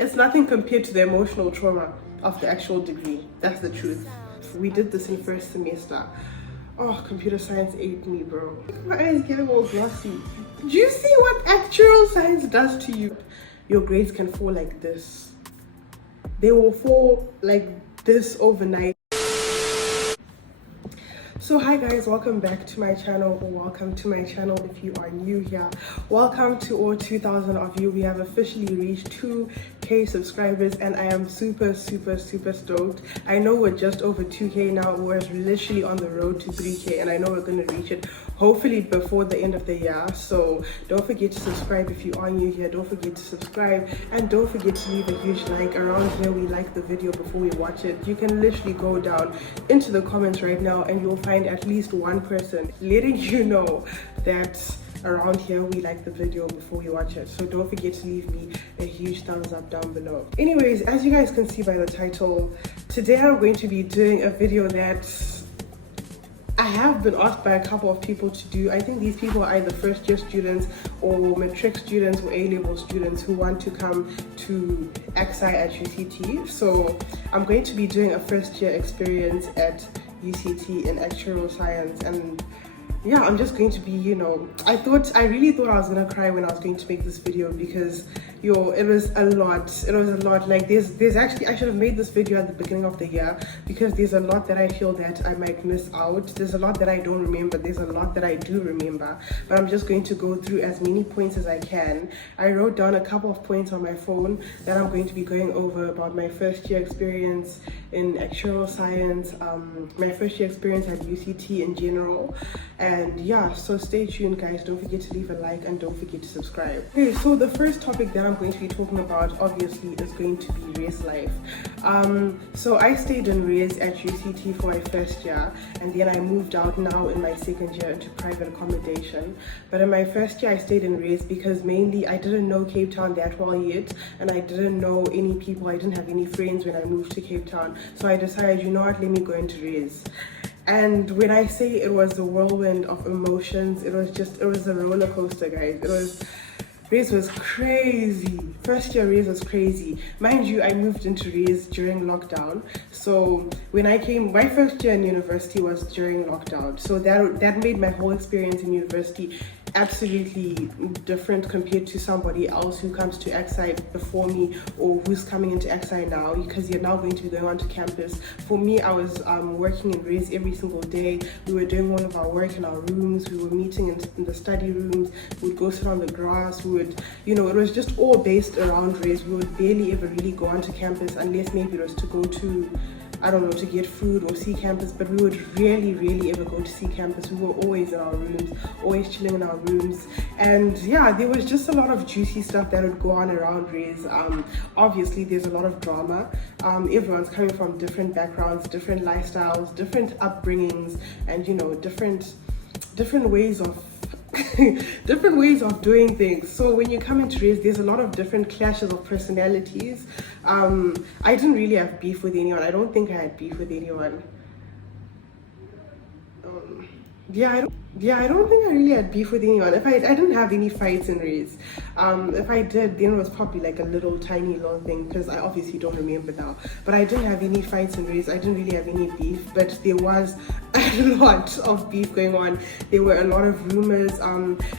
It's nothing compared to the emotional trauma of the actual degree. That's the truth. We did this in first semester. Oh, computer science ate me, bro. My eyes getting all glossy. Do you see what actual science does to you? Your grades can fall like this. They will fall like this overnight. So hi guys, welcome back to my channel, or welcome to my channel if you are new here. Welcome to all 2,000 of you. We have officially reached 2k subscribers and I am super stoked. I know we're just over 2k now. We're literally on the road to 3k and I know we're going to reach it hopefully before the end of the year. So don't forget to subscribe if you are new here. Don't forget to subscribe and don't forget to leave a huge like. Around here we like the video before we watch it. You can literally go down into the comments right now and you'll find at least one person letting you know that around here we like the video before we watch it. So don't forget to leave me a huge thumbs up down below. Anyways, as you guys can see by the title, today I'm going to be doing a video that I have been asked by a couple of people to do. I think these people are either first year students or matric students or A-level students who want to come to XI at UCT. So I'm going to be doing a first year experience at UCT in actuarial science, and yeah, I'm just going to be, I really thought I was gonna cry when I was going to make this video because it was a lot. Like there's actually, I should have made this video at the beginning of the year because there's a lot that I feel that I might miss out. There's a lot that I don't remember, there's a lot that I do remember, but I'm just going to go through as many points as I can. I wrote down a couple of points on my phone that I'm going to be going over about my first year experience in actuarial science, my first year experience at UCT in general. And yeah, so stay tuned guys. Don't forget to leave a like and don't forget to subscribe. Okay, so the first topic that I'm going to be talking about obviously is going to be race life. So I stayed in race at UCT for my first year and then I moved out now in my second year into private accommodation. But in my first year I stayed in race because mainly I didn't know Cape Town that well yet and I didn't know any people. I didn't have any friends when I moved to Cape Town. So I decided, you know what, let me go into race. And when I say it was a whirlwind of emotions, it was a roller coaster, guys. Race was crazy. First year race was crazy. Mind you, I moved into race during lockdown. So when I came, my first year in university was during lockdown. So that made my whole experience in university absolutely different compared to somebody else who comes to XI before me or who's coming into XI now, because you're now going to be going on to campus. For me, I was working in race every single day. We were doing all of our work in our rooms. We were meeting in the study rooms. We would go sit on the grass. We would, it was just all based around race. We would barely ever really go onto campus unless maybe it was to go to, I don't know, to get food or see campus, but we would really ever go to see campus. We were always in our rooms, always chilling in our rooms. And yeah, there was just a lot of juicy stuff that would go on around race. Obviously there's a lot of drama. Everyone's coming from different backgrounds, different lifestyles, different upbringings, and different ways of different ways of doing things. So when you come into race, there's a lot of different clashes of personalities. I didn't really have beef with anyone. I don't think I had beef with anyone. I don't think I really had beef with anyone. I didn't have any fights in race. If I did, then it was probably like a tiny little thing because I obviously don't remember now. But I didn't have any fights in race. I didn't really have any beef, but there was a lot of beef going on. There were a lot of rumors.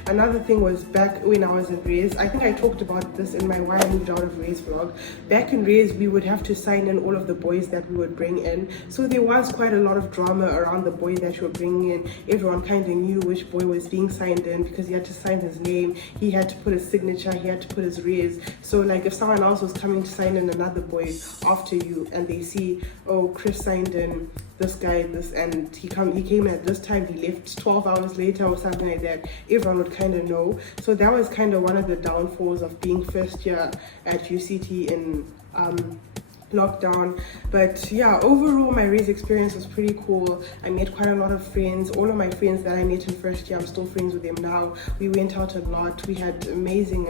Another thing was back when I was in race, I think I talked about this in my Why I Moved Out of Race vlog. Back in race, we would have to sign in all of the boys that we would bring in. So there was quite a lot of drama around the boys that you were bringing in. Everyone kind of knew which boy was being signed in because he had to sign his name, he had to put his signature, he had to put his raise. So like if someone else was coming to sign in another boy after you and they see, oh, Chris signed in this guy, and he came at this time, he left 12 hours later or something like that, everyone would kind of know. So that was kind of one of the downfalls of being first year at UCT in lockdown. But yeah, overall my race experience was pretty cool. I made quite a lot of friends. All of my friends that I met in first year, I'm still friends with them now. We went out a lot. We had amazing,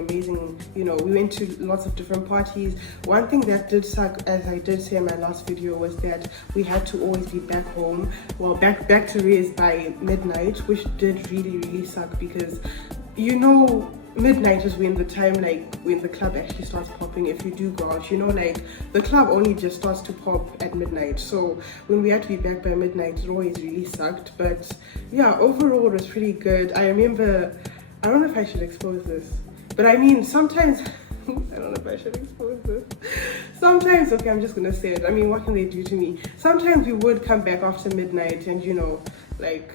we went to lots of different parties. One thing that did suck, as I did say in my last video, was that we had to always be back home, well, back to race by midnight, which did really suck because midnight is when the time, like when the club actually starts popping. If you do go out, you know, like the club only just starts to pop at midnight. So when we had to be back by midnight, it always really sucked. But yeah, overall it was pretty good. I remember, I don't know if I should expose this, but I mean sometimes I don't know if I should expose this. Sometimes, okay, I'm just gonna say it. I mean, what can they do to me? Sometimes we would come back after midnight, and you know, like,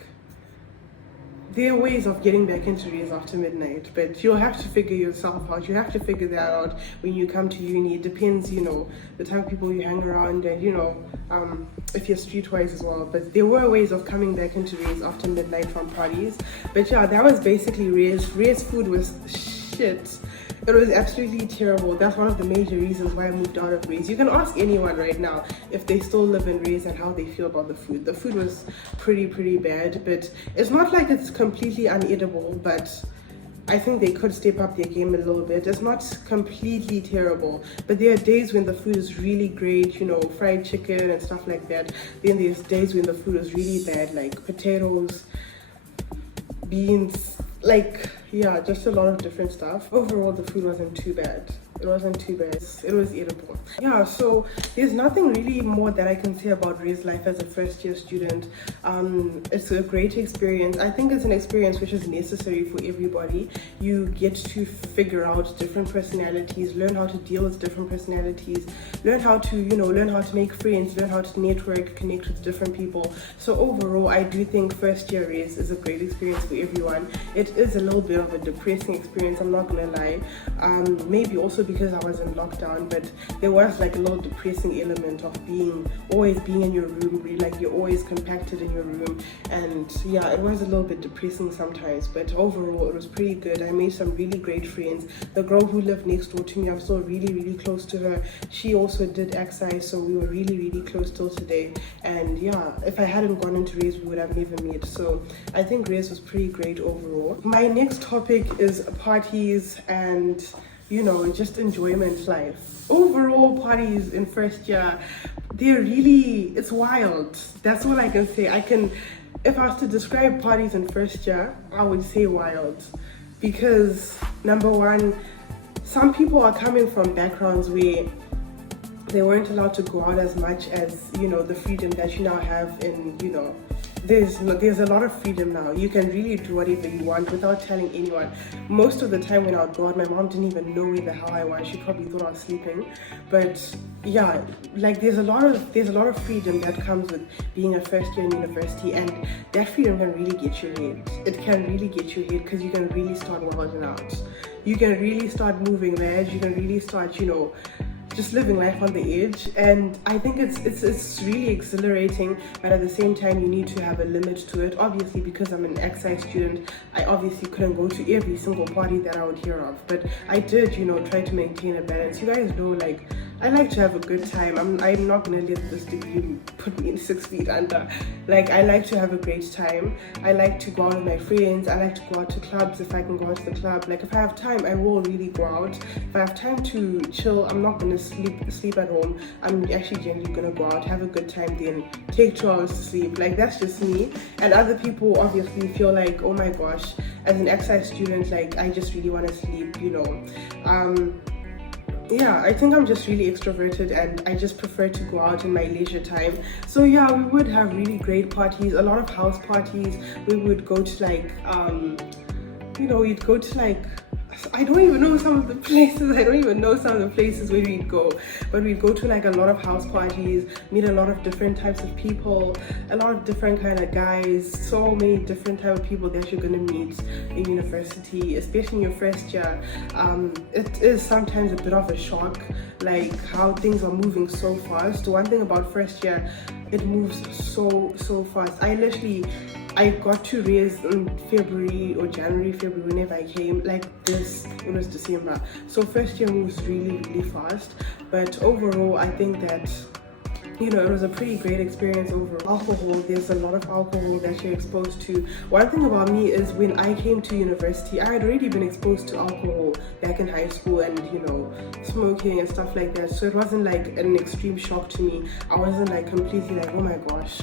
there are ways of getting back into race after midnight, but you'll have to figure yourself out. You have to figure that out when you come to uni. It depends, you know, the type of people you hang around, and you know, if you're streetwise as well. But there were ways of coming back into race after midnight from parties. But yeah, that was basically race. Race food was shit. It was absolutely terrible. That's one of the major reasons why I moved out of Rays. You can ask anyone right now if they still live in Rays and how they feel about the food. The food was pretty bad, but it's not like it's completely uneatable, but I think they could step up their game a little bit. It's not completely terrible, but there are days when the food is really great, you know, fried chicken and stuff like that. Then there's days when the food is really bad, like potatoes, beans, like, yeah, just a lot of different stuff. Overall, the food wasn't too bad. It wasn't too bad. It was eatable. Yeah, so there's nothing really more that I can say about Ray's life as a first-year student. It's a great experience. I think it's an experience which is necessary for everybody. You get to figure out different personalities, learn how to deal with different personalities, learn how to, you know, learn how to make friends, learn how to network, connect with different people. So overall, I do think first-year Rays is a great experience for everyone. It is a little bit of a depressing experience, I'm not gonna lie. Maybe also because I was in lockdown, but there was like a little depressing element of always being in your room, really, like you're always compacted in your room, and yeah, it was a little bit depressing sometimes, but overall it was pretty good. I made some really great friends. The girl who lived next door to me, I'm still really close to her. She also did exercise, so we were really close till today. And yeah, if I hadn't gone into Rays, we would have never met. So I think Rays was pretty great overall. My next topic is parties and, you know, just enjoyment life. Overall, parties in first year, it's wild. That's all I can say. If I was to describe parties in first year, I would say wild. Because number one, some people are coming from backgrounds where they weren't allowed to go out as much as, you know, the freedom that you now have in, you know, there's a lot of freedom now. You can really do whatever you want without telling anyone. Most of the time when I would go out, my mom didn't even know where the hell I was. She probably thought I was sleeping. But yeah, like there's a lot of freedom that comes with being a first year in university, and that freedom can really get you ahead. It can really get you ahead because you can really start wilding out. You can really start moving the edge. You can really start, you know, just living life on the edge. And I think it's really exhilarating, but at the same time you need to have a limit to it. Obviously, because I'm an excise student, I obviously couldn't go to every single party that I would hear of, but I did, you know, try to maintain a balance. You guys know, like, I like to have a good time. I'm not gonna let this degree put me in 6 feet under. Like, I like to have a great time. I like to go out with my friends. I like to go out to clubs if I can go out to the club. Like, if I have time, I will really go out. If I have time to chill, I'm not gonna sleep at home. I'm actually generally gonna go out, have a good time, then take 2 hours to sleep. Like, that's just me. And other people obviously feel like, oh my gosh, as an excise student, like, I just really want to sleep, you know. Yeah, I think I'm just really extroverted and I just prefer to go out in my leisure time. So yeah, we would have really great parties, a lot of house parties. We would go to like, you know, we'd go to like, I don't even know some of the places. I don't even know some of the places where we'd go, but we'd go to like a lot of house parties, meet a lot of different types of people, a lot of different kind of guys, so many different type of people that you're gonna meet in university, especially in your first year. It is sometimes a bit of a shock, like how things are moving so fast. One thing about first year, it moves so fast. I got to Rays in February, whenever I came. Like this, it was December. So first year moves really fast. But overall, I think that, you know, it was a pretty great experience overall. Alcohol, there's a lot of alcohol that you're exposed to. One thing about me is when I came to university, I had already been exposed to alcohol back in high school and, you know, smoking and stuff like that. So it wasn't like an extreme shock to me. I wasn't like completely like, oh my gosh,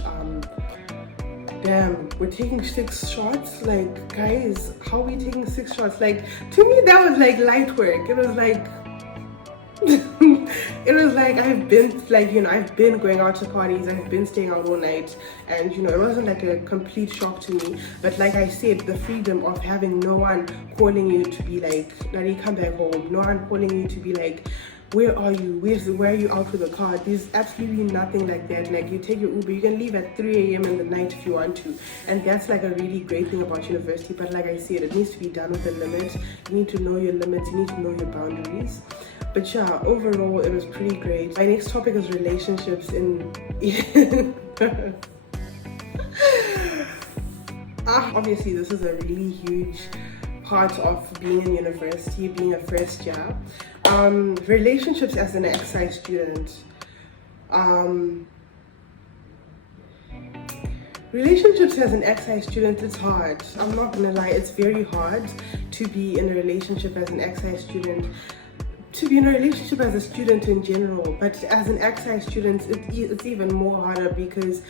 damn, we're taking 6 shots. Like, guys, how are we taking 6 shots? Like, to me, that was like light work. It was like, it was like I've been like, you know, I've been going out to parties, I've been staying out all night, and you know, it wasn't like a complete shock to me. But like I said, the freedom of having no one calling you to be like, Nari, come back home, no one calling you to be like, where are you, where are you out with the car? There's absolutely nothing like that. Like, you take your Uber, you can leave at 3 a.m. in the night if you want to, and that's like a really great thing about university. But like I said, it needs to be done with a limit. You need to know your limits, you need to know your boundaries. But yeah, overall it was pretty great. My next topic is relationships in obviously this is a really huge part of being in university, being a first year. Relationships as an XI student. Relationships as an XI student, it's hard. I'm not gonna lie, it's very hard to be in a relationship as an XI student, to be in a relationship as a student in general, but as an XI student, it's even more harder because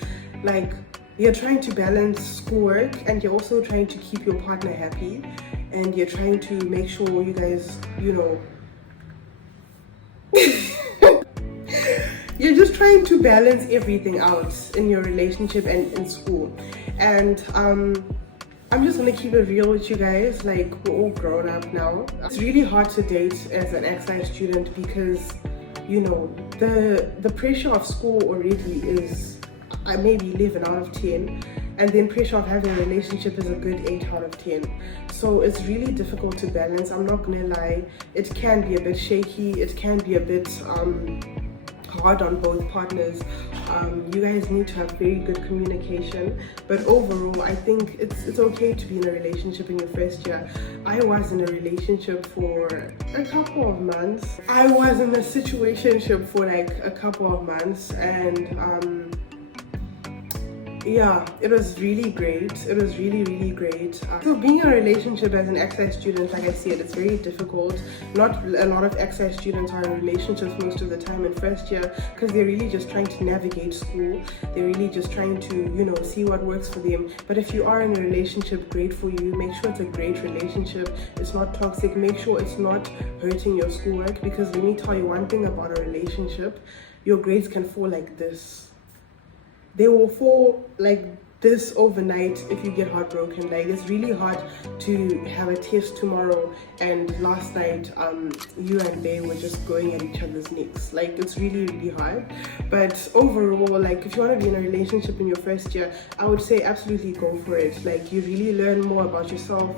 like you're trying to balance schoolwork and you're also trying to keep your partner happy, and you're trying to make sure you guys, you know, you're just trying to balance everything out in your relationship and in school. And I'm just gonna keep it real with you guys. Like, we're all grown up now. It's really hard to date as an XI student because, you know, the pressure of school already is maybe 11 out of 10, and then pressure of having a relationship is a good 8 out of 10. So it's really difficult to balance. I'm not gonna lie, it can be a bit shaky, it can be a bit hard on both partners. You guys need to have very good communication, but overall I think it's okay to be in a relationship in your first year. I was in a relationship for a couple of months. I was in a situationship for like a couple of months, and yeah, it was really great. It was really great. So being in a relationship as an XI student, like I said, it's very difficult. Not a lot of XI students are in relationships most of the time in first year because they're really just trying to navigate school. They're really just trying to, you know, see what works for them. But if you are in a relationship, great for you. Make sure it's a great relationship. It's not toxic. Make sure it's not hurting your schoolwork, because let me tell you one thing about a relationship, your grades can fall like this. They will fall like this overnight if you get heartbroken. Like, it's really hard to have a test tomorrow and last night you and they were just going at each other's necks. Like, it's really hard. But overall, like, if you want to be in a relationship in your first year, I would say absolutely go for it. Like, you really learn more about yourself.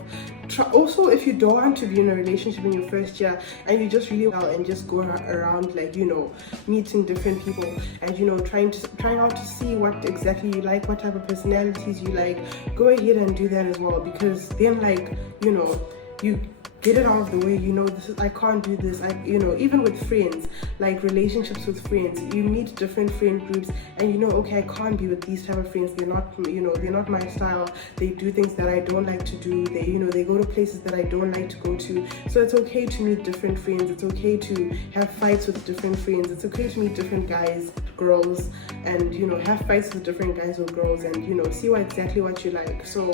Also, if you don't want to be in a relationship in your first year and you just really well and just go around, like, you know, meeting different people and, you know, trying out to see what exactly you like, what type of personalities you like, go ahead and do that as well, because then, like, you know, you get it out of the way. You know, this is, I can't do this. You know, even with friends, like relationships with friends, you meet different friend groups and you know, okay, I can't be with these type of friends. They're not, you know, they're not my style. They do things that I don't like to do. They, you know, they go to places that I don't like to go to. So it's okay to meet different friends. It's okay to have fights with different friends. It's okay to meet different guys, girls, and, you know, have fights with different guys or girls, and, you know, see exactly what you like. So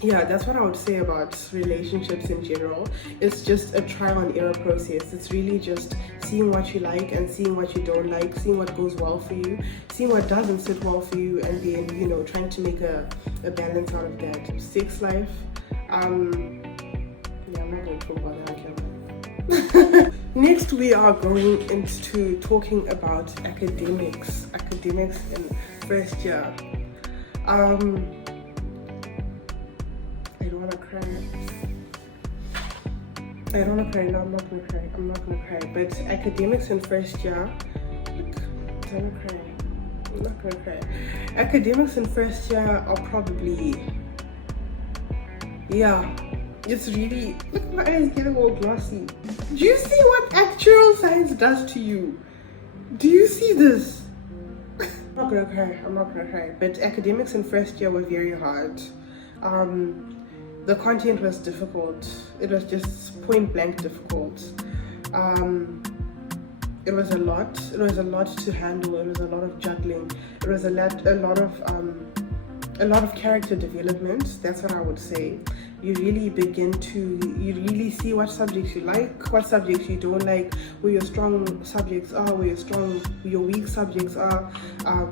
yeah, that's what I would say about relationships in general. It's just a trial and error process. It's really just seeing what you like and seeing what you don't like, seeing what goes well for you, seeing what doesn't sit well for you, and then, you know, trying to make a balance out of that. Sex life, yeah, I'm not going to talk about that on camera. Next, we are going into talking about academics in first year. I don't want to cry. I don't want to cry. No, I'm not going to cry. I'm not going to cry. But academics in first year, look, I'm not cry. I'm not going to cry. Academics in first year are probably, yeah, it's really, look at my eyes getting all glossy. Do you see what actual science does to you? Do you see this? I'm not going to cry. I'm not going to cry. But academics in first year were very hard. The content was difficult. It was just point blank difficult. It was a lot. It was a lot to handle. It was a lot of juggling. It was a lot of a lot of character development. That's what I would say. You really see what subjects you like, what subjects you don't like, where your strong subjects are, where your weak subjects are.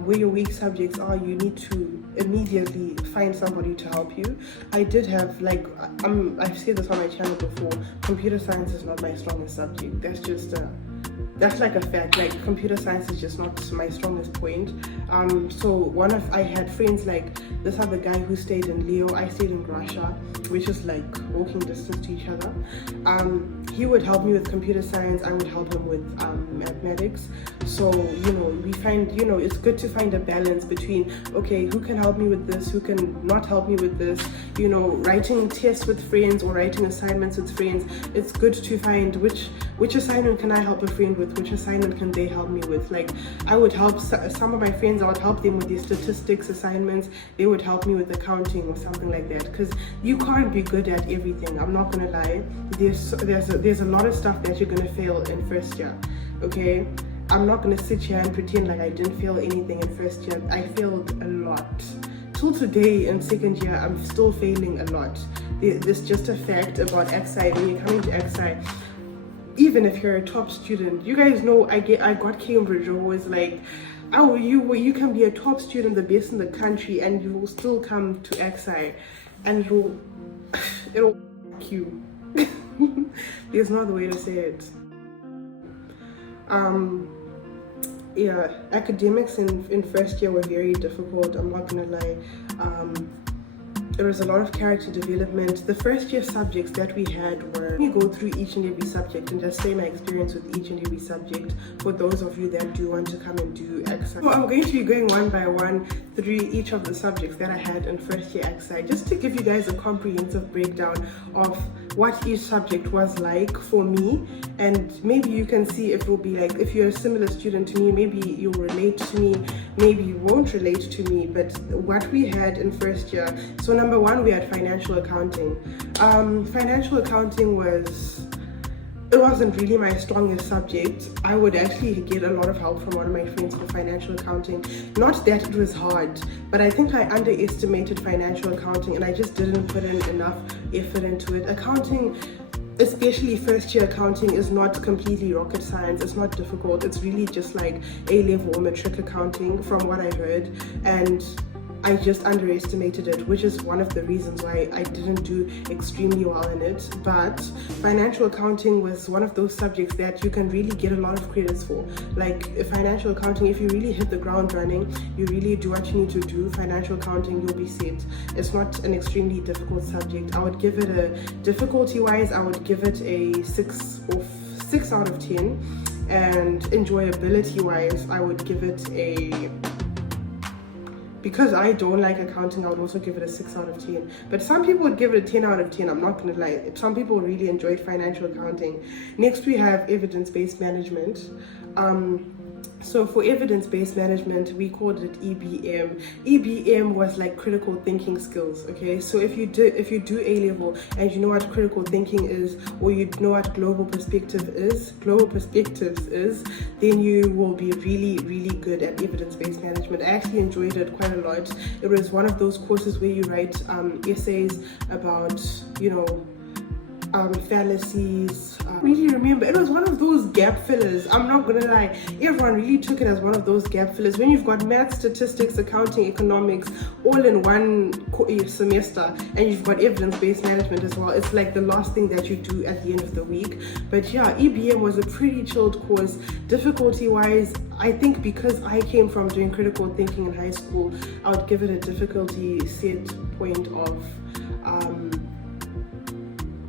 Where your weak subjects are, you need to immediately find somebody to help you. I did have, like, I've said this on my channel before, computer science is not my strongest subject. That's like a fact. Like, computer science is just not my strongest point. So I had friends like this other guy who stayed in Leo. I stayed in Russia, which is like walking distance to each other. He would help me with computer science. I would help him with mathematics. So, we find, it's good to find a balance between, okay, who can help me with this, who can not help me with this, writing tests with friends or writing assignments with friends. It's good to find which assignment can I help a friend with, which assignment can they help me with. Like, I would help some of my friends, I would help them with their statistics assignments, they would help me with accounting or something like that, because you can't be good at everything. I'm not gonna lie, there's a lot of stuff that you're gonna fail in first year, okay? I'm not gonna sit here and pretend like I didn't fail anything in first year. I failed a lot. Till today in second year, I'm still failing a lot. There's just a fact about XI. When you're coming to XI, even if you're a top student, you guys know I got Cambridge. It was like, oh, you can be a top student, the best in the country, and you will still come to XI, and it'll you. There's no other way to say it. Yeah, academics in first year were very difficult. I'm not gonna lie. There was a lot of character development. The first year subjects that we had were, let me go through each and every subject and just say my experience with each and every subject for those of you that do want to come and do XI. So I'm going to be going one by one through each of the subjects that I had in first year XI, just to give you guys a comprehensive breakdown of what each subject was like for me, and maybe you can see if it will be like, if you're a similar student to me, maybe you'll relate to me, maybe you won't relate to me. But what we had in first year, so number one, we had financial accounting. Financial accounting wasn't really my strongest subject. I would actually get a lot of help from one of my friends for financial accounting. Not that it was hard, but I think I underestimated financial accounting and I just didn't put in enough effort into it. Accounting, especially first year accounting, is not completely rocket science. It's not difficult. It's really just like A-level or matric accounting from what I heard, and I just underestimated it, which is one of the reasons why I didn't do extremely well in it. But financial accounting was one of those subjects that you can really get a lot of credits for. Like financial accounting, if you really hit the ground running, you really do what you need to do, financial accounting, you'll be set. It's not an extremely difficult subject. I would give it a, difficulty-wise, I would give it a 6 out of 10. And enjoyability-wise, I would give it a, because I don't like accounting, I would also give it a 6 out of 10. But some people would give it a 10 out of 10, I'm not gonna lie. Some people really enjoyed financial accounting. Next we have evidence-based management. So for evidence-based management, we called it EBM. EBM was like critical thinking skills, okay? So if you do A-level and you know what critical thinking is, or you know what global perspectives is, then you will be really, really good at evidence-based management. I actually enjoyed it quite a lot. It was one of those courses where you write essays about, fallacies. Really remember, it was one of those gap fillers. I'm not gonna lie, everyone really took it as one of those gap fillers. When you've got math, statistics, accounting, economics all in one semester, and you've got evidence-based management as well, it's like the last thing that you do at the end of the week. But yeah, EBM was a pretty chilled course. Difficulty wise, I think because I came from doing critical thinking in high school, I would give it a difficulty set point of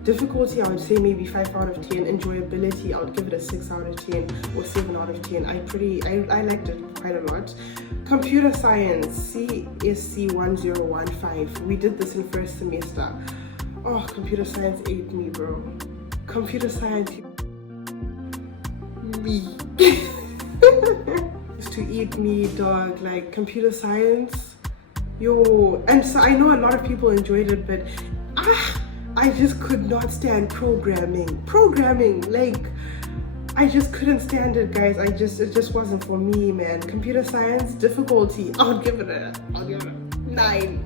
difficulty, I would say maybe 5 out of 10. Enjoyability, I would give it a 6 out of 10 or 7 out of 10. I liked it quite a lot. Computer science, CSC 1015. We did this in first semester. Oh, computer science ate me, bro. Computer science, me. Used to eat me, dog. Like computer science, yo. And so I know a lot of people enjoyed it, but I just could not stand programming, like I just couldn't stand it, guys. It just wasn't for me, man. Computer science, difficulty, I'll give it a 9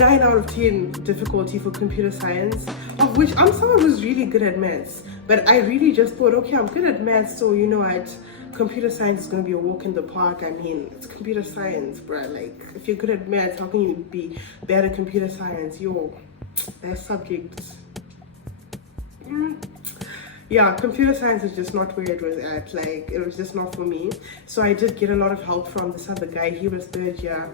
out of 10 difficulty for computer science, of which I'm someone who's really good at maths, but I really just thought, okay, I'm good at maths, so you know what, computer science is going to be a walk in the park. I mean, it's computer science, bruh. Like, if you're good at maths, how can you be bad at computer science? Yo, that subject. Yeah, computer science is just not where it was at. Like, it was just not for me. So I did get a lot of help from this other guy. He was third year.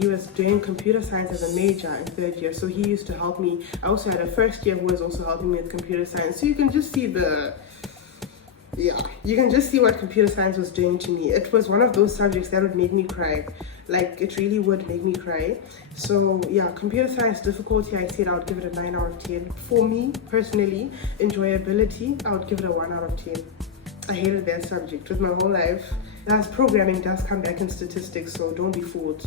He was doing computer science as a major in third year, so he used to help me. I also had a first year who was also helping me with computer science. So you can just see you can just see what computer science was doing to me. It was one of those subjects that would make me cry. Like, it really would make me cry. So yeah, computer science difficulty, I said I would give it a 9 out of 10. For me personally, enjoyability, I would give it a 1 out of 10. I hated that subject with my whole life. That's programming does come back in statistics, so don't be fooled.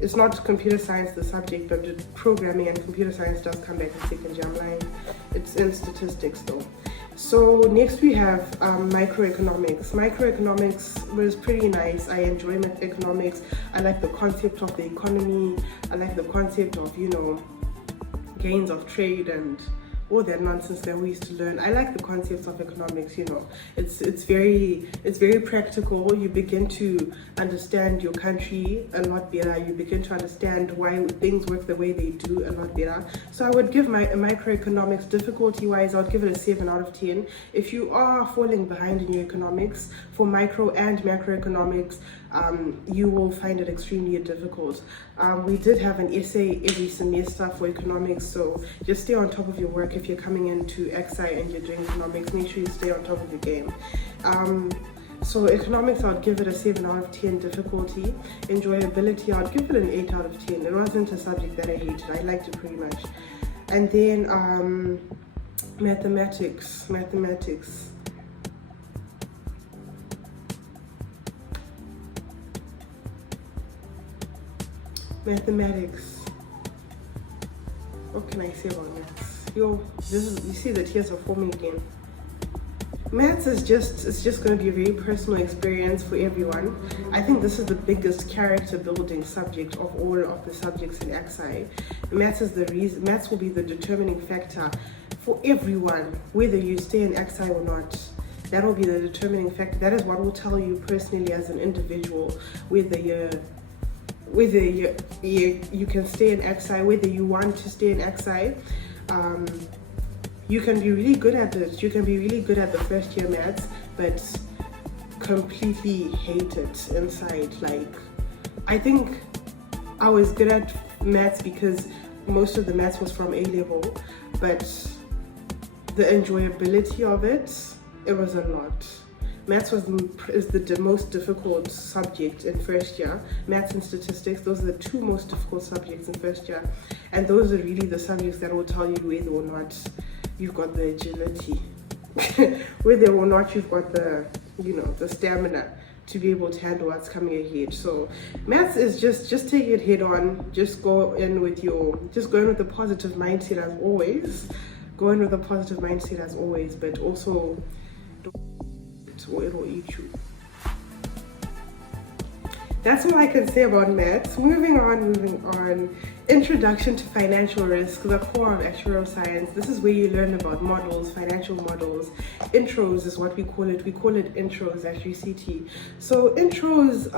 It's not computer science the subject, but programming and computer science does come back in second year. I'm lying. It's in statistics though. So next we have microeconomics. Microeconomics was pretty nice. I enjoy economics. I like the concept of the economy. I like the concept of, you know, gains of trade and all that nonsense that we used to learn. I like the concepts of economics, you know. It's very practical. You begin to understand your country a lot better. You begin to understand why things work the way they do a lot better. So I would give my microeconomics difficulty wise, I would give it a 7 out of 10. If you are falling behind in your economics for micro and macroeconomics, you will find it extremely difficult. We did have an essay every semester for economics, so just stay on top of your work. If you're coming into XI and you're doing economics, make sure you stay on top of your game. So economics, I'd give it a 7 out of 10 difficulty. Enjoyability, I'd give it an 8 out of 10. It wasn't a subject that I hated. I liked it pretty much. And then mathematics. What can I say about maths? Yo, you see the tears are forming again. Maths is just going to be a very personal experience for everyone. I think this is the biggest character building subject of all of the subjects in XI. Maths will be the determining factor for everyone, whether you stay in XI or not. That will be the determining factor. That is what will tell you personally as an individual whether you can stay in XI, whether you want to stay in XI. You can be really good at it. You can be really good at the first year maths, but completely hate it inside. Like, I think I was good at maths because most of the maths was from A level, but the enjoyability of it was a lot. Maths is the most difficult subject in first year. Maths and statistics, those are the two most difficult subjects in first year. And those are really the subjects that will tell you whether or not you've got the agility. Whether or not you've got the, the stamina to be able to handle what's coming ahead. So maths is just take it head on. Just go in with the positive mindset as always. Go in with a positive mindset as always, but also or it'll eat you. That's all I can say about maths. Moving on. Introduction to financial risk, the core of actuarial science. This is where you learn about models, financial models. Intros is what we call it. We call it intros at UCT. So intros,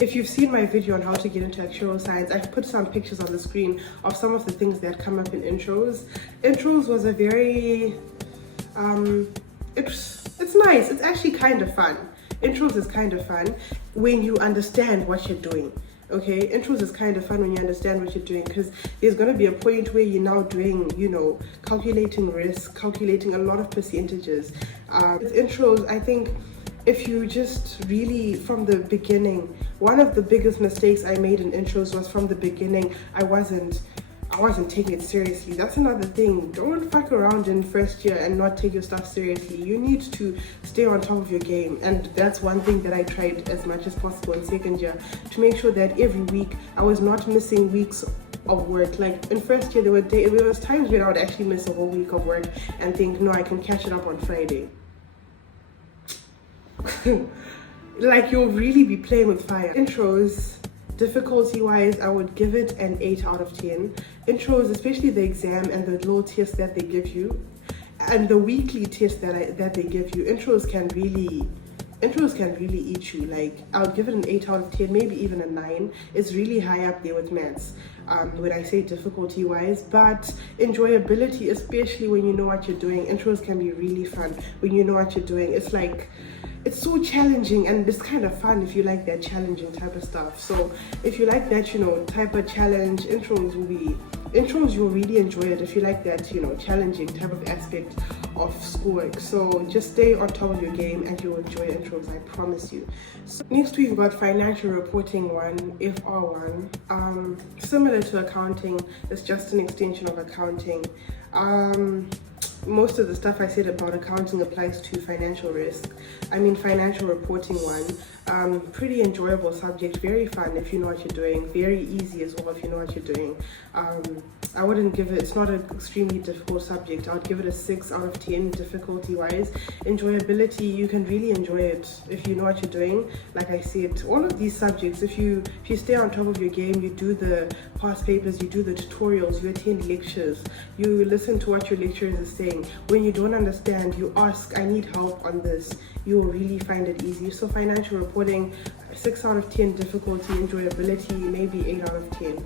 if you've seen my video on how to get into actuarial science, I've put some pictures on the screen of some of the things that come up in intros. Intros was a very, it's nice. It's actually kind of fun. Intros is kind of fun when you understand what you're doing. Okay, intros is kind of fun when you understand what you're doing, because there's going to be a point where you're now doing, calculating risk, calculating a lot of percentages. With intros, I think if you just really, from the beginning, one of the biggest mistakes I made in intros was from the beginning, I wasn't taking it seriously. That's another thing. Don't fuck around in first year and not take your stuff seriously. You need to stay on top of your game, and that's one thing that I tried as much as possible in second year, to make sure that every week I was not missing weeks of work. Like in first year, there was times when I would actually miss a whole week of work and think, no, I can catch it up on Friday. Like, you'll really be playing with fire. Intros, Difficulty wise, I would give it an 8 out of 10. Intros, especially the exam and the little tests that they give you, and the weekly test that they give you, intros can really eat you. Like, I would give it an 8 out of 10, maybe even a 9. It's really high up there with maths when I say difficulty wise. But enjoyability, especially when you know what you're doing, intros can be really fun when you know what you're doing. It's like, it's so challenging, and it's kind of fun if you like that challenging type of stuff. So if you like that, type of challenge, intros you'll really enjoy it if you like that, challenging type of aspect of schoolwork. So just stay on top of your game and you'll enjoy intros, I promise you. So next we've got financial reporting 1, FR1. Similar to accounting, it's just an extension of accounting. Most of the stuff I said about accounting applies to financial financial reporting 1. Pretty enjoyable subject, very fun if you know what you're doing, very easy as well if you know what you're doing. I wouldn't give it, it's not an extremely difficult subject. I would give it a 6 out of 10 difficulty wise. Enjoyability, you can really enjoy it if you know what you're doing. Like I said, all of these subjects, if you stay on top of your game, you do the past papers, you do the tutorials, you attend lectures, you listen to what your lecturers are saying. When you don't understand, you ask, I need help on this. You will really find it easy. So financial reporting, 6 out of 10 difficulty, enjoyability, maybe 8 out of 10.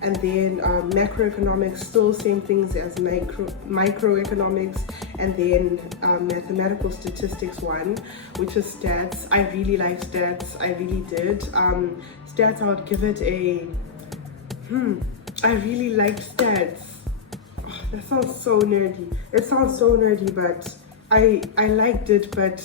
And then macroeconomics, still same things as microeconomics. And then mathematical statistics 1, which is stats. I really like stats, I really did. Stats, I would give it a, I really liked stats. Oh, that sounds so nerdy. It sounds so nerdy, but I liked it, but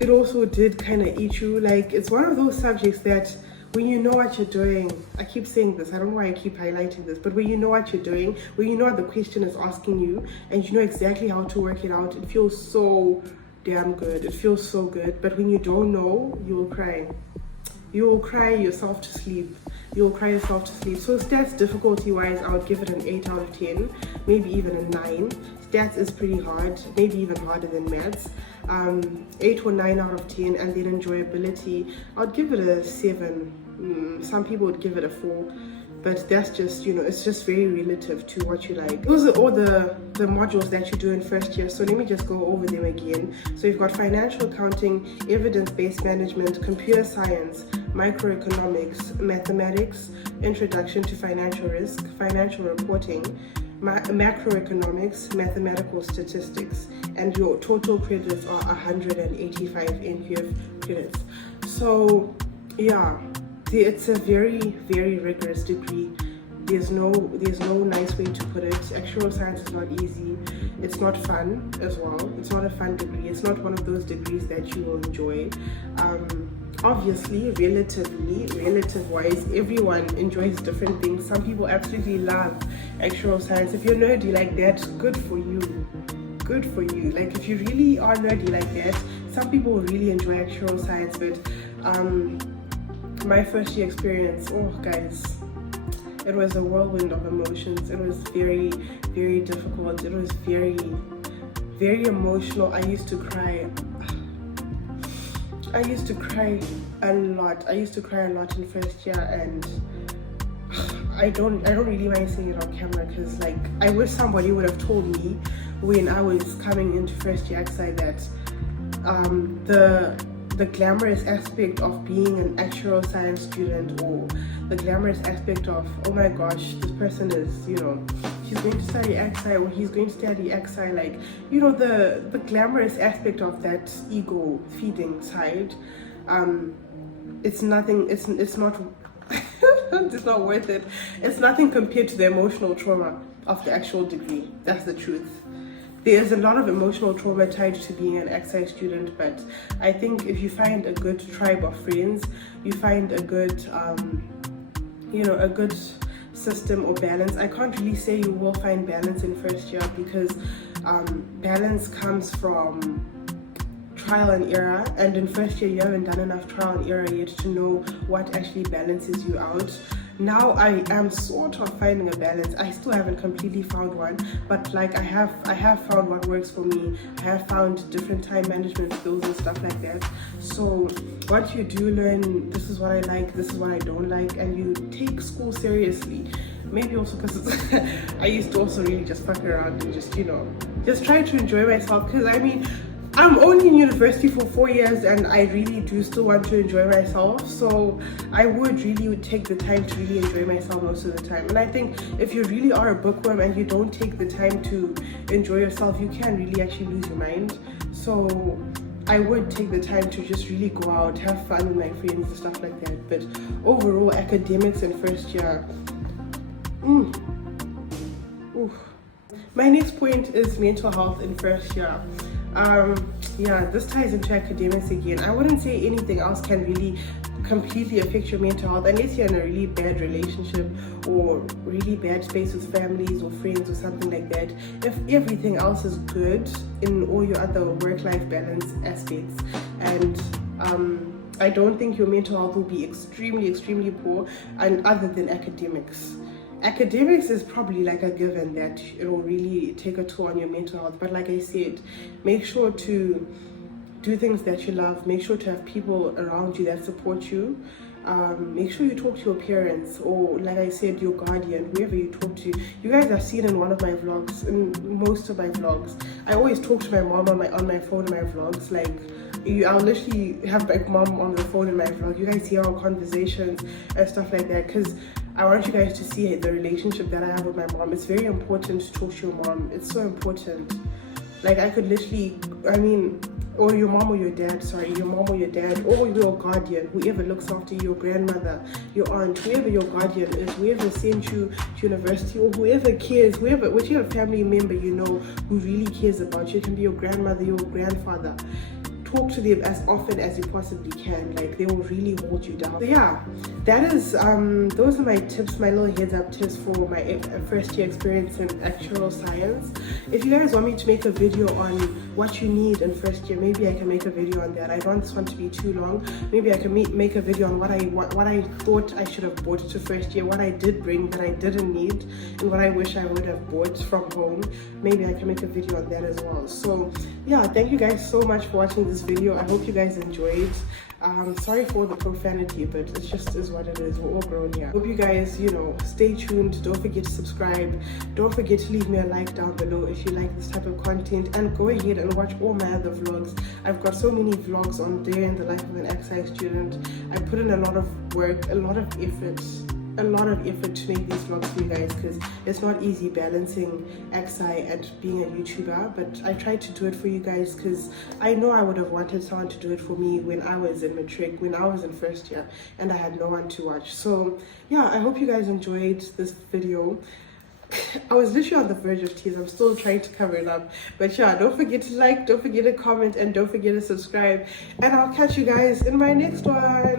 it also did kind of eat you. Like, it's one of those subjects that when you know what you're doing, I keep saying this, I don't know why I keep highlighting this, but when you know what you're doing, when you know what the question is asking you, and you know exactly how to work it out, it feels so damn good. It feels so good. But when you don't know, you will cry. You will cry yourself to sleep. You'll cry yourself to sleep. So stats difficulty wise, I would give it an 8 out of 10, maybe even a 9. Stats is pretty hard, maybe even harder than maths. 8 or 9 out of 10. And then enjoyability, I'd give it a 7. Some people would give it a 4, but that's just, it's just very relative to what you like. Those are all the modules that you do in first year, so let me just go over them again. So you've got financial accounting, evidence-based management, computer science, microeconomics, mathematics, introduction to financial risk, financial reporting, macroeconomics, mathematical statistics, and your total credits are 185 NPF credits. So yeah, it's a very, very rigorous degree. There's no nice way to put it. Actuarial science is not easy. It's not fun as well. It's not a fun degree. It's not one of those degrees that you will enjoy. Obviously, relative-wise, everyone enjoys different things. Some people absolutely love actuarial science. If you're nerdy like that, good for you. Good for you. Like, if you really are nerdy like that, some people will really enjoy actuarial science. But my first year experience, oh guys, it was a whirlwind of emotions. It was very, very difficult. It was very, very emotional. I used to cry a lot. I used to cry a lot in first year, and I don't really mind saying it on camera, because like, I wish somebody would have told me when I was coming into first year AXI that the glamorous aspect of being an actuarial science student, or the glamorous aspect of, oh my gosh, this person is, she's going to study AXI, or he's going to study AXI, like, the glamorous aspect of that ego feeding side, it's nothing, it's not it's not worth it. It's nothing compared to the emotional trauma of the actual degree. That's the truth. There's a lot of emotional trauma tied to being an AXI student, but I think if you find a good tribe of friends, you find a good, a good system or balance. I can't really say you will find balance in first year, because balance comes from trial and error, and in first year you haven't done enough trial and error yet to know what actually balances you out. now I am sort of finding a balance. I still haven't completely found one, but like I have found what works for me. I have found different time management skills and stuff like that. So once you do learn, this is what I like, this is what I don't like, and you take school seriously, maybe also because I used to also really just fuck around and just, you know, just try to enjoy myself, because I mean, I'm only in university for 4 years and I really do still want to enjoy myself. So I would really take the time to really enjoy myself most of the time. And I think if you really are a bookworm and you don't take the time to enjoy yourself, you can really actually lose your mind. So I would take the time to just really go out, have fun with my friends and stuff like that. But overall, academics in first year, oof. My next point is mental health in first year. Yeah, this ties into academics again. I wouldn't say anything else can really completely affect your mental health unless you're in a really bad relationship or really bad space with families or friends or something like that. If everything else is good in all your other work-life balance aspects, and I don't think your mental health will be extremely poor, and other than academics. Academics is probably like a given that it will really take a toll on your mental health, but like I said, make sure to do things that you love, make sure to have people around you that support you, make sure you talk to your parents, or like I said, your guardian, whoever you talk to. You guys have seen in one of my vlogs, in most of my vlogs, I always talk to my mom on my phone in my vlogs. Like, I'll literally have my mom on the phone in my vlog. You guys hear our conversations and stuff like that, because I want you guys to see the relationship that I have with my mom. It's very important to talk to your mom. It's so important. Like, I could literally, I mean, or your mom or your dad, your mom or your dad, or your guardian, whoever looks after you, your grandmother, your aunt, whoever your guardian is, whoever sent you to university, or whoever cares, whichever family member you know who really cares about you. It can be your grandmother, your grandfather. Talk to them as often as you possibly can. Like, they will really hold you down. So yeah, that is those are my tips, my little heads up tips for my first year experience in actuarial science. If you guys want me to make a video on what you need in first year, maybe I can make a video on that. I don't want this one to be too long. Maybe I can make a video on what I thought I should have bought to first year, what I did bring that I didn't need, and what I wish I would have bought from home. Maybe I can make a video on that as well. So yeah, thank you guys so much for watching this video. I hope you guys enjoyed. Sorry for the profanity, but it just is what it is. We're all grown here. Hope you guys, you know, stay tuned. Don't forget to subscribe. Don't forget to leave me a like down below if you like this type of content, and go ahead and watch all my other vlogs. I've got so many vlogs on there in the life of an XI student. I put in a lot of work, a lot of effort to make these vlogs for you guys, because it's not easy balancing XI and being a YouTuber, but I tried to do it for you guys because I know I would have wanted someone to do it for me when I was in matric, when I was in first year, and I had no one to watch. So yeah, I hope you guys enjoyed this video. I was literally on the verge of tears. I'm still trying to cover it up, but yeah, don't forget to like, don't forget to comment, and don't forget to subscribe, and I'll catch you guys in my next one.